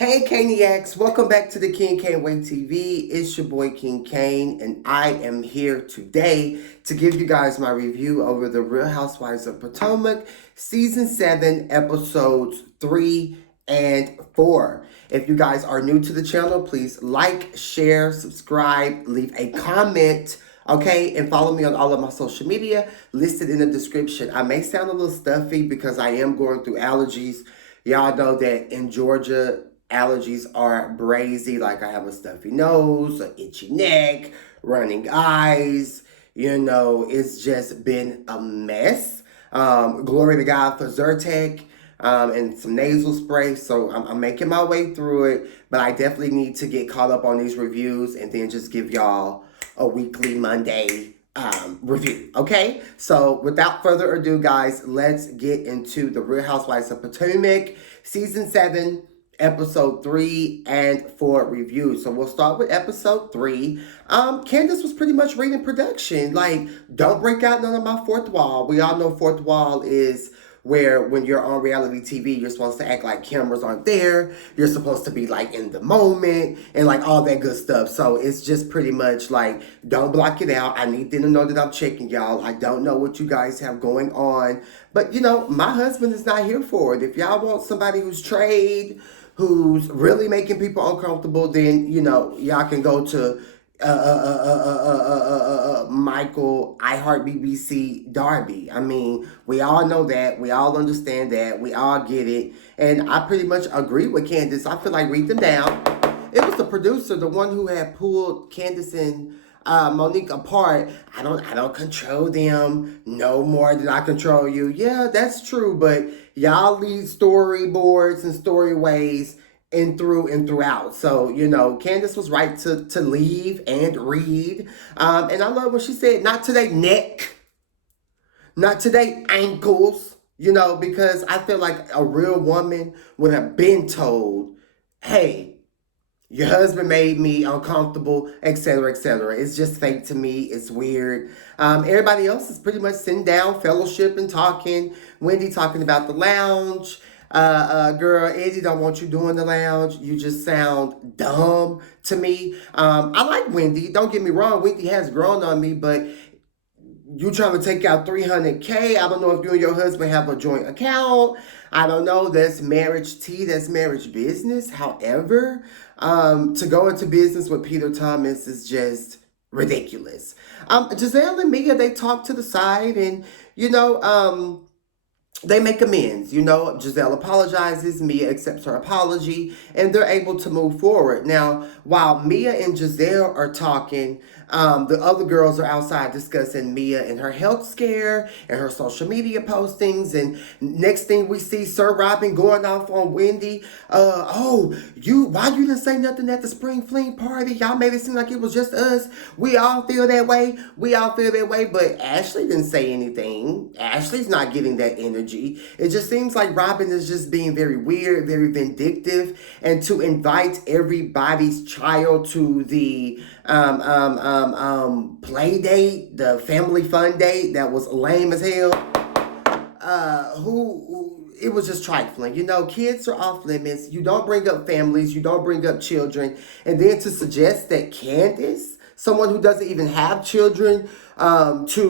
Hey Caniacs, welcome back to the DaKingCainWayTV. It's your boy King Cain, and I am here today to give you guys my review over the Real Housewives of Potomac, Season 7, Episodes 3 and 4. If you guys are new to the channel, please like, share, subscribe, leave a comment, okay? And follow me on all of my social media listed in the description. I may sound a little stuffy because I am going through allergies. Y'all know that in Georgia, allergies are brazy, like I have a stuffy nose, an itchy neck, running eyes. It's just been a mess. Glory to God for Zyrtec and some nasal spray. So I'm making my way through it, but I definitely need to get caught up on these reviews and then just give y'all a weekly Monday review. Okay, so without further ado, guys, let's get into the Real Housewives of Potomac Season 7 Episode 3 and 4 review. So we'll start with Episode 3. Candace was pretty much reading production. Like, don't break out none of my fourth wall. We all know fourth wall is where when you're on reality TV, you're supposed to act like cameras aren't there. You're supposed to be like in the moment and like all that good stuff. So it's just pretty much like, don't block it out. I need them to know that I'm checking y'all. I don't know what you guys have going on. But my husband is not here for it. If y'all want somebody who's trade, who's really making people uncomfortable, then y'all can go to Michael iHeart BBC Darby. I mean, we all know that, we all understand that, we all get it, and I pretty much agree with Candace. I feel like read them down. It was the producer, the one who had pulled Candace and Monique apart. I don't control them no more than I control you. Yeah, that's true, but y'all lead storyboards and storyways and through and throughout. So, Candace was right to leave and read. And I love when she said, not to their neck, not to their ankles, because I feel like a real woman would have been told, hey, your husband made me uncomfortable, etc., etc. It's just fake to me. It's weird. Everybody else is pretty much sitting down, fellowship and talking. Wendy talking about the lounge. Girl, Eddie don't want you doing the lounge. You just sound dumb to me. I like Wendy. Don't get me wrong. Wendy has grown on me, but you trying to take out $300K. I don't know if you and your husband have a joint account. I don't know. That's marriage tea. That's marriage business. However, to go into business with Peter Thomas is just ridiculous. Giselle and Mia, they talk to the side and, they make amends. Giselle apologizes, Mia accepts her apology, and they're able to move forward. Now, while Mia and Giselle are talking, the other girls are outside discussing Mia and her health scare and her social media postings. And next thing we see, Sir Robin going off on Wendy. Why you didn't say nothing at the spring fling party? Y'all made it seem like it was just us. We all feel that way. But Ashley didn't say anything. Ashley's not getting that energy. It just seems like Robin is just being very weird, very vindictive, and to invite everybody's child to the play date, the family fun date that was lame as hell. It was just trifling. Kids are off limits. You don't bring up families. You don't bring up children. And then to suggest that Candace, someone who doesn't even have children, to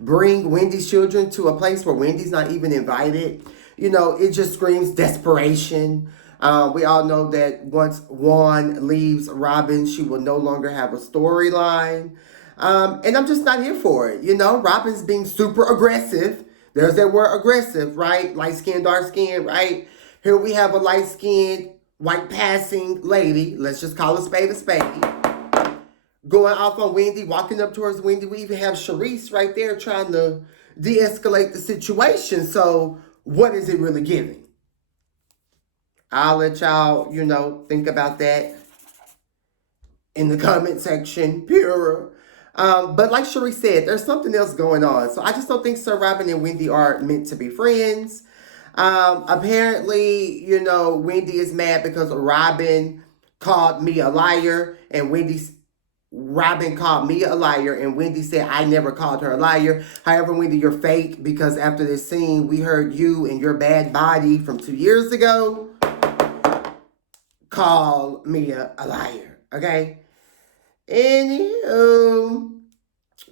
bring Wendy's children to a place where Wendy's not even invited, it just screams desperation. We all know that once Juan leaves Robin, she will no longer have a storyline. And I'm just not here for it. Robin's being super aggressive. There's that word aggressive, right? Light skin, dark skin, right? Here we have a light skinned, white passing lady. Let's just call a spade a spade. Going off on Wendy, walking up towards Wendy. We even have Charisse right there trying to de-escalate the situation. So what is it really giving? I'll let y'all, think about that in the comment section. Pure. But like Charisse said, there's something else going on. So I just don't think Sir Robin and Wendy are meant to be friends. Apparently, Wendy is mad because Robin called me a liar, and Robin called me a liar, and Wendy said I never called her a liar. However, Wendy, you're fake, because after this scene, we heard you and your bad body from 2 years ago call Mia a liar. Okay? Anywho,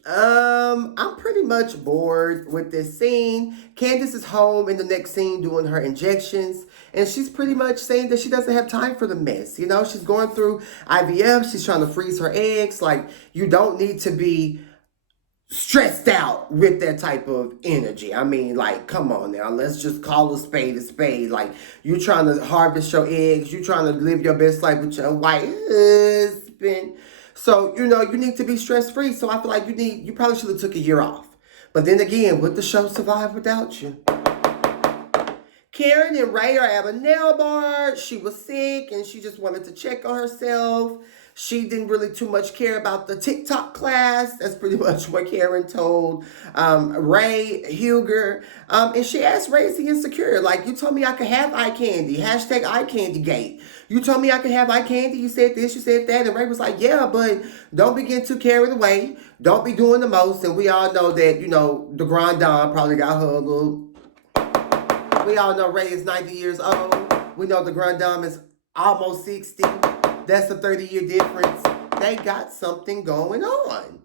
I'm pretty much bored with this scene. Candace is home in the next scene doing her injections, and she's pretty much saying that she doesn't have time for the mess. You know, she's going through IVF. She's trying to freeze her eggs. Like, you don't need to be stressed out with that type of energy. I mean, like, come on now. Let's just call a spade a spade. Like, you trying to harvest your eggs. You trying to live your best life with your white husband. So, you know, you need to be stress-free. So I feel like you probably should have took a year off. But then again, would the show survive without you? Karen and Ray are at a nail bar. She was sick and she just wanted to check on herself. She didn't really too much care about the TikTok class. That's pretty much what Karen told Ray Huger. And she asked Ray, is he insecure? Like, you told me I could have eye candy. Hashtag eye candy gate. You told me I could have eye candy. You said this, you said that. And Ray was like, yeah, but don't be getting too carried away. Don't be doing the most. And we all know that, you know, the Grand Dame probably got her a little... We all know Ray is 90 years old. We know the Grand Dame is almost 60. That's a 30-year difference. They got something going on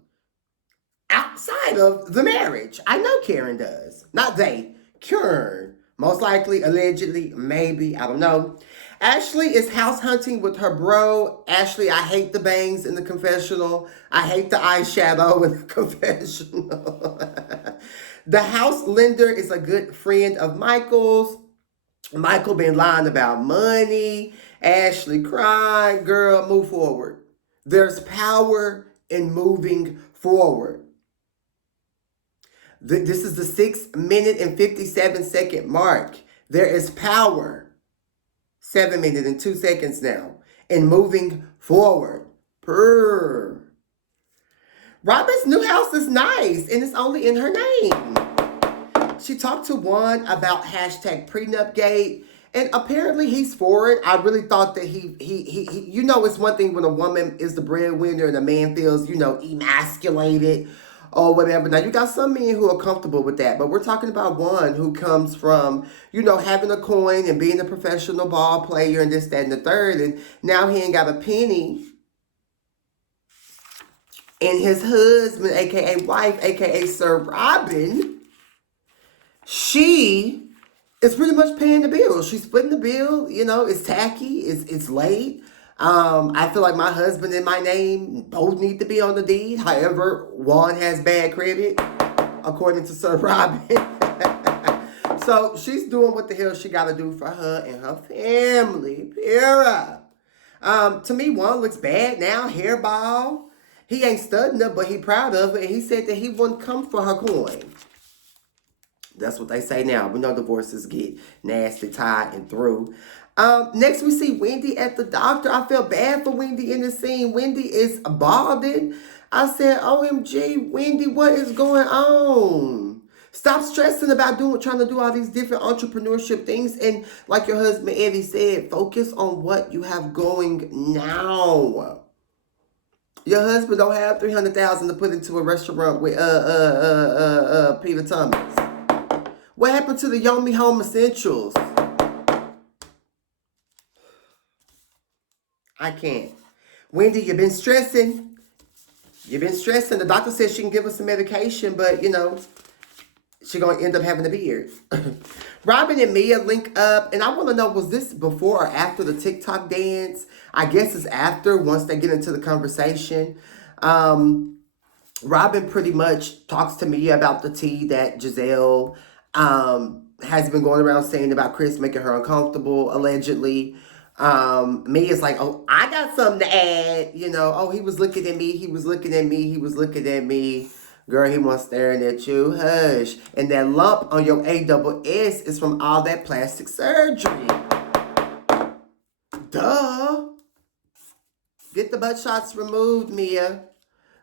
outside of the marriage. I know Karen does. Not they. Karen. Most likely, allegedly, maybe. I don't know. Ashley is house hunting with her bro. Ashley, I hate the bangs in the confessional. I hate the eyeshadow in the confessional. The house lender is a good friend of Michael's. Michael been lying about money. Ashley cried. Girl, move forward. There's power in moving forward. This is the 6 minute and 57 second mark. There is power. 7 minutes and 2 seconds now. In moving forward. Purr. Robin's new house is nice, and it's only in her name. She talked to Juan about hashtag prenup gate, and apparently he's for it. I really thought that he you know, it's one thing when a woman is the breadwinner and a man feels, you know, emasculated or whatever. Now, you got some men who are comfortable with that, but we're talking about one who comes from, you know, having a coin and being a professional ball player and this, that, and the third, and now he ain't got a penny. And his husband, a.k.a. wife, a.k.a. Sir Robin, she is pretty much paying the bill. She's splitting the bill. You know, it's tacky. It's late. I feel like my husband and my name both need to be on the deed. However, Juan has bad credit, according to Sir Robin. So she's doing what the hell she got to do for her and her family. Period. To me, Juan looks bad now. Hairball. He ain't studying her, but he proud of it. And he said that he wouldn't come for her coin. That's what they say now. We know divorces get nasty, tied, and through. Next, we see Wendy at the doctor. I feel bad for Wendy in the scene. Wendy is balding. I said, OMG, Wendy, what is going on? Stop stressing about trying to do all these different entrepreneurship things. And like your husband, Eddie, said, focus on what you have going now. Your husband don't have $300,000 to put into a restaurant with Peter Thomas. What happened to the Yomi Home Essentials? I can't. Wendy, you've been stressing. You've been stressing. The doctor says she can give us some medication, but, you know, she's going to end up having a beard. Robin and Mia link up, and I want to know, was this before or after the TikTok dance? I guess it's after, once they get into the conversation. Robin pretty much talks to Mia about the tea that Giselle has been going around saying about Chris making her uncomfortable, allegedly. Mia's like, oh, I got something to add. You know, oh, he was looking at me, he was looking at me, he was looking at me. Girl, he was staring at you. Hush. And that lump on your ASS is from all that plastic surgery. Duh. Get the butt shots removed, Mia.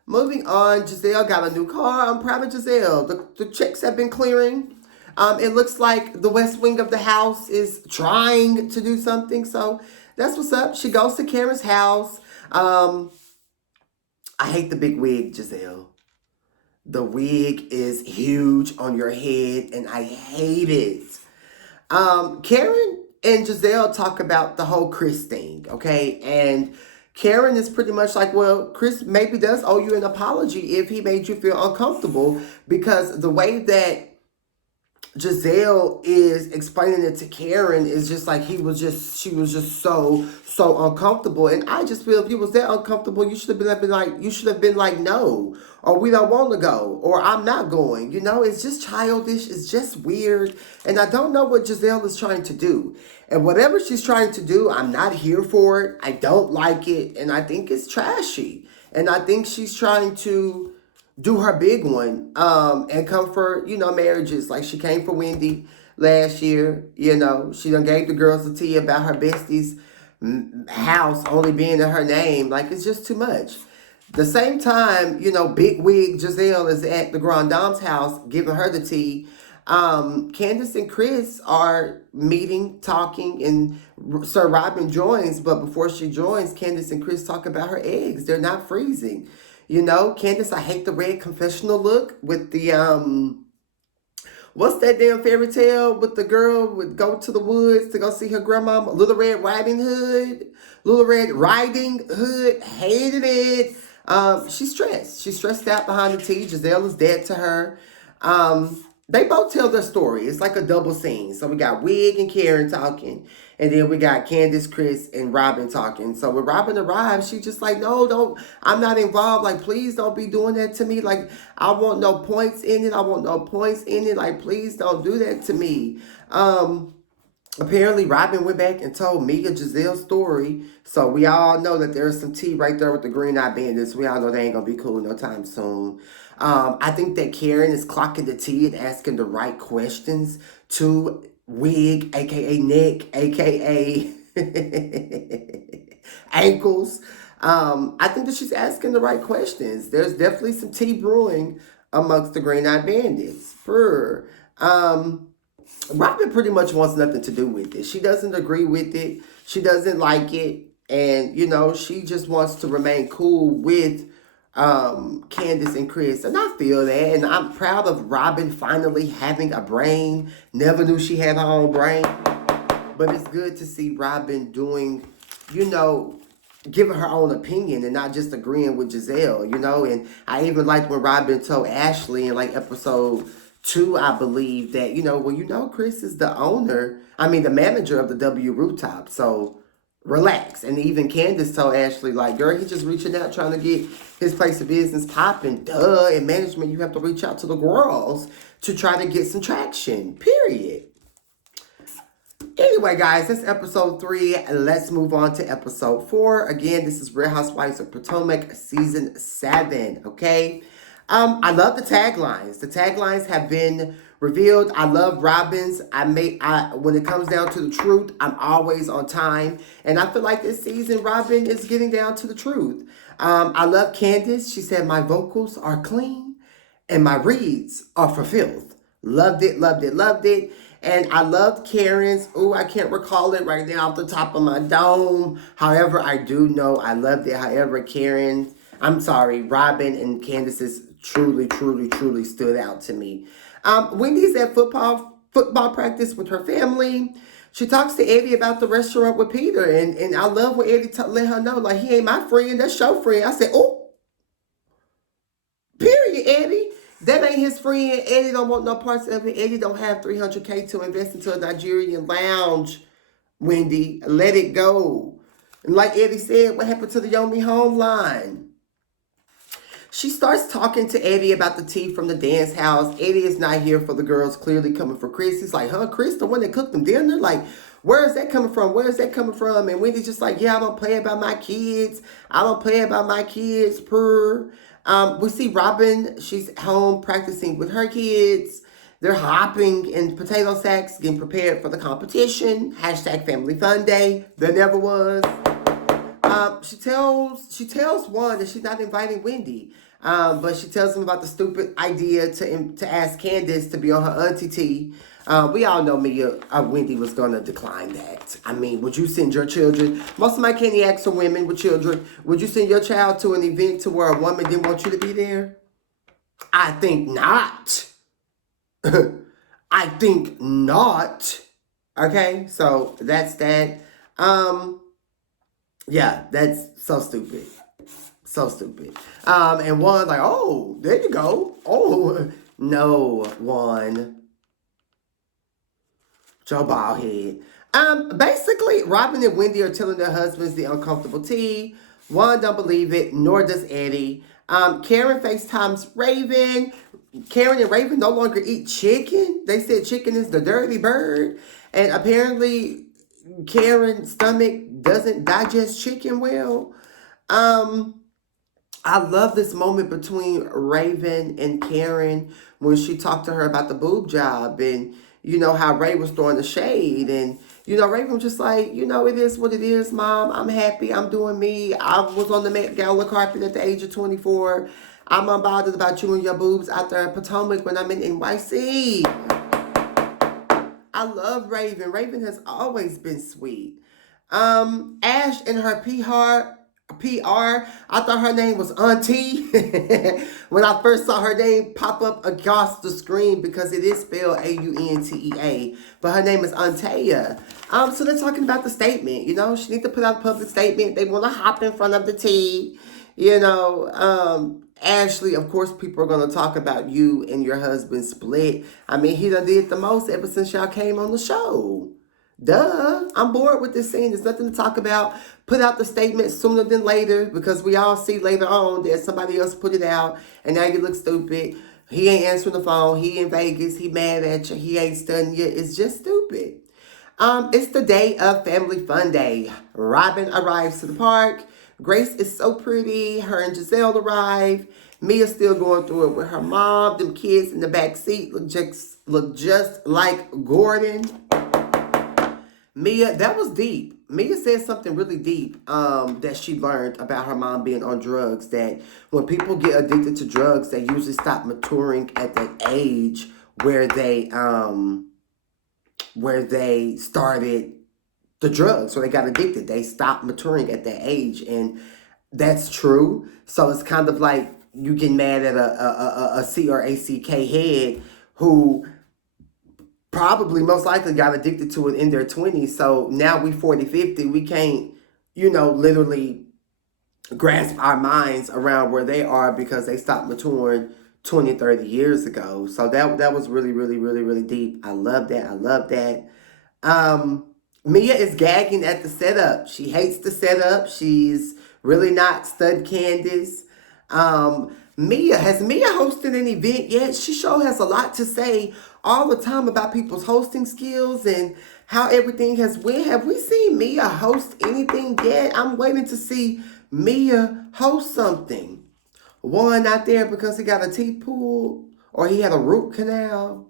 Moving on, Giselle got a new car. I'm proud of Giselle. The checks have been clearing. It looks like the west wing of the house is trying to do something. So that's what's up. She goes to Karen's house. I I hate the big wig, Giselle. The wig is huge on your head, and I hate it. Karen and Giselle talk about the whole Chris thing, okay? And Karen is pretty much like, well, Chris maybe does owe you an apology if he made you feel uncomfortable, because the way that Giselle is explaining it to Karen is just like she was just so uncomfortable. And I just feel if you was that uncomfortable, you should have been like no, or we don't want to go, or I'm not going. You know, it's just childish, it's just weird. And I don't know what Giselle is trying to do. And whatever she's trying to do, I'm not here for it. I don't like it, and I think it's trashy. And I think she's trying to do her big one, and come for, marriages. Like she came for Wendy last year. She done gave the girls the tea about her bestie's house only being in her name. Like, it's just too much. The same time, big wig Giselle is at the Grand Dame's house giving her the tea. Candace and Chris are meeting, talking, and Sir Robin joins. But before she joins, Candace and Chris talk about her eggs. They're not freezing. Candace, I hate the red confessional look with the, what's that damn fairy tale with the girl would go to the woods to go see her grandmama? Little Red Riding Hood. Little Red Riding Hood. Hated it. She's stressed. She's stressed out behind the tea. Giselle is dead to her. They both tell their story. It's like a double scene. So we got Wig and Karen talking. And then we got Candace, Chris, and Robin talking. So when Robin arrives, she just like, no, don't, I'm not involved. Like, please don't be doing that to me. Like, I want no points in it. I want no points in it. Like, please don't do that to me. Apparently, Robin went back and told Mia Giselle's story. So we all know that there's some tea right there with the Green Eye Bandits. We all know they ain't going to be cool no time soon. I think that Karen is clocking the tea and asking the right questions to Wig, a.k.a. Nick, a.k.a. Ankles. I think that she's asking the right questions. There's definitely some tea brewing amongst the Green Eye Bandits. Robin pretty much wants nothing to do with it. She doesn't agree with it. She doesn't like it. And, she just wants to remain cool with Candace and Chris. And I feel that. And I'm proud of Robin finally having a brain. Never knew she had her own brain. But it's good to see Robin doing, giving her own opinion and not just agreeing with Giselle, And I even liked when Robin told Ashley in like episode 2, I believe, that, Chris is the manager of the W Rooftop. So relax. And even Candace told Ashley, like, girl, he's just reaching out trying to get his place of business popping. Duh. In management, you have to reach out to the girls to try to get some traction. Period. Anyway, guys, that's episode 3. Let's move on to episode 4. Again, this is Real Housewives of Potomac, season 7. Okay. I love the taglines. The taglines have been revealed. I love Robin's. When it comes down to the truth, I'm always on time. And I feel like this season, Robin is getting down to the truth. I love Candace. She said, my vocals are clean and my reads are for filth. Loved it, loved it, loved it. And I loved Karen's. Oh, I can't recall it right now off the top of my dome. However, I do know I loved it. However, Robin and Candace's truly stood out to me. Wendy's at football practice with her family. She talks to Eddie about the restaurant with Peter. And I love what Eddie let her know, like, he ain't my friend, that's your friend. I said, oh, period, Eddie. That ain't his friend. Eddie don't want no parts of it. Eddie don't have $300K to invest into a Nigerian lounge, Wendy. Let it go. And like Eddie said, what happened to the Yomi Home line? She starts talking to Eddie about the tea from the dance house. Eddie is not here for the girls, clearly coming for Chris. He's like, huh, Chris, the one that cooked them dinner? Like, where is that coming from? Where is that coming from? And Wendy's just like, yeah, I don't play about my kids. I don't play about my kids, purr. We see Robin. She's home practicing with her kids. They're hopping in potato sacks, getting prepared for the competition. Hashtag Family Fun Day. There never was. She tells Juan that she's not inviting Wendy. But she tells him about the stupid idea to ask Candace to be on her auntie tea. We all know Wendy was going to decline that. I mean, would you send your children? Most of my candy asks are women with children. Would you send your child to an event to where a woman didn't want you to be there? I think not. I think not. Okay, so that's that. Yeah, that's so stupid. So stupid. And one like, oh, there you go. Oh, no, one. Joe Baldhead. Basically, Robin and Wendy are telling their husbands the uncomfortable tea. One don't believe it, nor does Eddie. Karen FaceTimes Raven. Karen and Raven no longer eat chicken. They said chicken is the dirty bird. And apparently, Karen's stomach doesn't digest chicken well. I love this moment between Raven and Karen when she talked to her about the boob job and, how Ray was throwing the shade. And, Raven was just like, it is what it is, Mom. I'm happy. I'm doing me. I was on the Met Gala carpet at the age of 24. I'm unbothered about you and your boobs out there in Potomac when I'm in NYC. I love Raven. Raven has always been sweet. Ash and her PR, I thought her name was Auntie when I first saw her name pop up across the screen because it is spelled Auntea, but her name is Antea. So they're talking about the statement, she needs to put out a public statement. They want to hop in front of the tea, Ashley, of course, people are going to talk about you and your husband split. I mean, he done did the most ever since y'all came on the show. Duh. I'm bored with this scene. There's nothing to talk about. Put out the statement sooner than later because we all see later on that somebody else put it out and now you look stupid. He ain't answering the phone. He in Vegas. He mad at you. He ain't studying you. It's just stupid. It's the day of Family Fun Day. Robin arrives to the park. Grace is so pretty. Her and Giselle arrive. Mia's still going through it with her mom. Them kids in the back seat look just like Gordon. Mia, that was deep. Mia said something really deep that she learned about her mom being on drugs, that when people get addicted to drugs, they usually stop maturing at that age where they started the drugs, so they got addicted. They stopped maturing at that age, and that's true. So it's kind of like you get mad at a CRACK head who probably most likely got addicted to it in their 20s. So now we 40, 50, we can't, literally grasp our minds around where they are because they stopped maturing 20, 30 years ago. So that was really, really, really, really deep. I love that. I love that. Mia is gagging at the setup. She hates the setup. She's really not stud Candace. Has Mia hosted an event yet? She sure has a lot to say all the time about people's hosting skills and how everything has went. Have we seen Mia host anything yet? I'm waiting to see Mia host something. One out there because he got a teeth pulled or he had a root canal.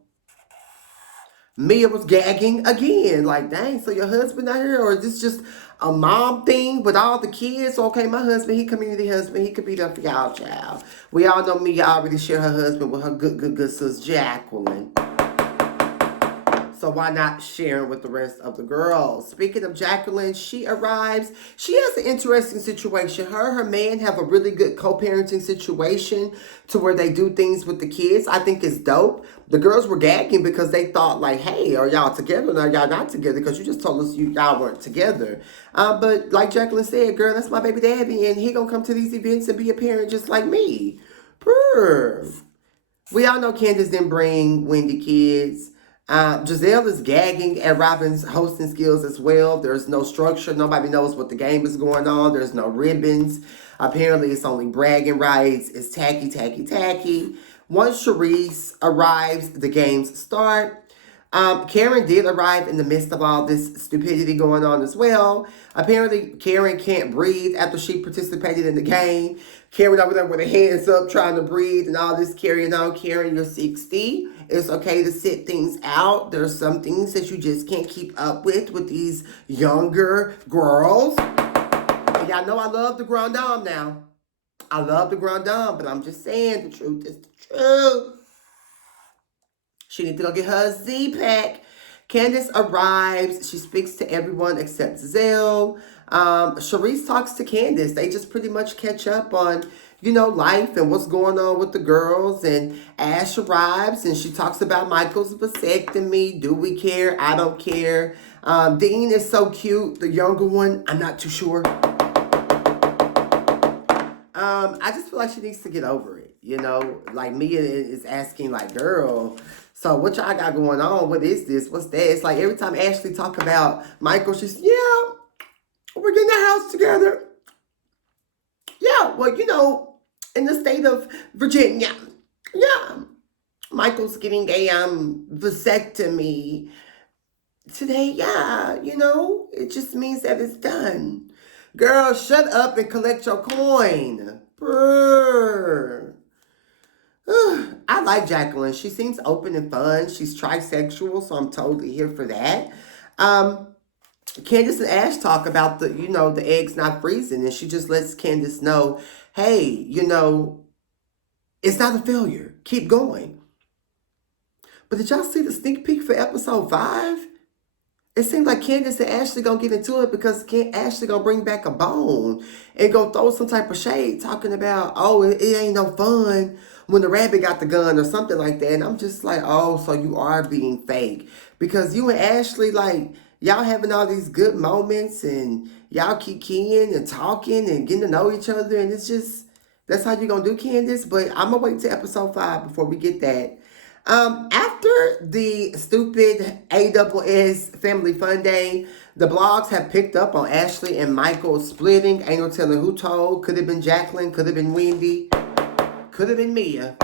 Mia was gagging again. Like, dang, so your husband not here? Or is this just a mom thing with all the kids? Okay, my husband, he community husband. He could be there for y'all, child. We all know Mia already shared her husband with her good sis, Jacqueline. So why not share with the rest of the girls? Speaking of Jacqueline, she arrives. She has an interesting situation. Her and her man have a really good co-parenting situation to where they do things with the kids. I think it's dope. The girls were gagging because they thought like, hey, are y'all together or are y'all not together? Because you just told us y'all weren't together. But like Jacqueline said, girl, that's my baby daddy and he gonna come to these events and be a parent just like me. Brr. We all know Candace didn't bring Wendy kids. Giselle is gagging at Robin's hosting skills as well. There's no structure. Nobody knows what the game is going on. There's no ribbons. Apparently, it's only bragging rights. It's tacky, tacky, tacky. Once Charisse arrives, the games start. Karen did arrive in the midst of all this stupidity going on as well. Apparently, Karen can't breathe after she participated in the game. Karen over there with her hands up trying to breathe and all this carrying on. Karen, you're 60. It's okay to sit things out. There's some things that you just can't keep up with these younger girls. And y'all know I love the Grand Dame now. I love the Grand Dame, but I'm just saying the truth is the truth. She needs to go get her a Z-Pack. Candace arrives. She speaks to everyone except Zell. Sharice talks to Candace. They just pretty much catch up on, life and what's going on with the girls. And Ash arrives and she talks about Michael's vasectomy. Do we care? I don't care. Dean is so cute. The younger one, I'm not too sure. I just feel like she needs to get over it. Like Mia is asking, like, girl, so what y'all got going on? What is this? What's that? It's like every time Ashley talk about Michael, she's, yeah, we're getting a house together. Yeah, well, in the state of Virginia. Yeah. Michael's getting a vasectomy today. Yeah, it just means that it's done. Girl, shut up and collect your coin. Brr. I like Jacqueline. She seems open and fun. She's trisexual, so I'm totally here for that. Candace and Ash talk about the eggs not freezing, and she just lets Candace know, hey, it's not a failure. Keep going. But did y'all see the sneak peek for episode 5? It seems like Candace and Ashley gonna get into it because Ashley gonna bring back a bone and go throw some type of shade talking about, oh, it ain't no fun when the rabbit got the gun or something like that. And I'm just like, oh, so you are being fake. Because you and Ashley, like, y'all having all these good moments and y'all keep keying and talking and getting to know each other. And it's just, that's how you gonna do, Candace. But I'm gonna wait till episode 5 before we get that. After the stupid ASS Family Fun Day, the blogs have picked up on Ashley and Michael splitting. Ain't no telling who told. Could have been Jacqueline. Could have been Wendy. Could have been Mia.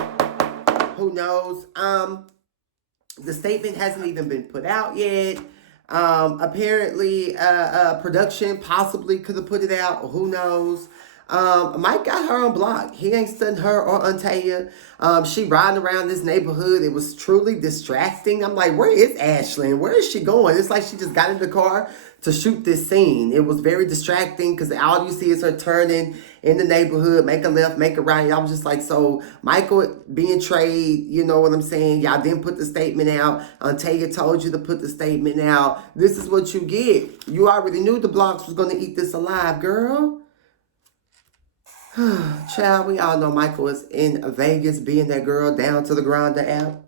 Who knows? The statement hasn't even been put out yet. Apparently, production possibly could have put it out. Who knows? Mike got her on block. He ain't studying her or Untaya. She riding around this neighborhood. It was truly distracting. I'm like, where is Ashley? Where is she going? It's like she just got in the car to shoot this scene. It was very distracting because all you see is her turning in the neighborhood, make a left, make a right. I was just like, so Michael being trade, you know what I'm saying? Y'all didn't put the statement out. Untaya told you to put the statement out. This is what you get. You already knew the blocks was going to eat this alive, girl. Child, we all know Michael is in Vegas being that girl down to the ground app.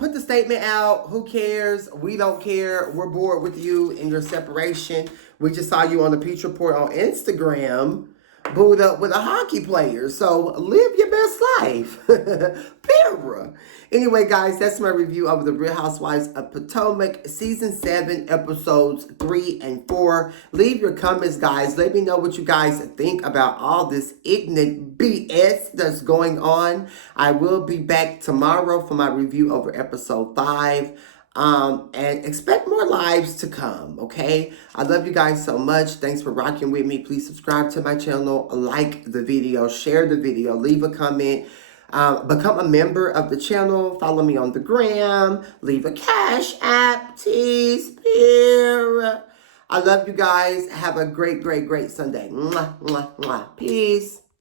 Put the statement out. Who cares? We don't care. We're bored with you and your separation. We just saw you on the Peach Report on Instagram, booed up with a hockey player. So live your best life. Para. Anyway, guys, that's my review of the Real Housewives of Potomac, Season 7, Episodes 3 and 4. Leave your comments, guys. Let me know what you guys think about all this ignorant BS that's going on. I will be back tomorrow for my review over Episode 5. And expect more lives to come, okay? I love you guys so much. Thanks for rocking with me. Please subscribe to my channel, like the video, share the video, leave a comment, become a member of the channel, follow me on the gram, leave a cash app, I love you guys. Have a great, great, great Sunday. Mwah, mwah, mwah. Peace.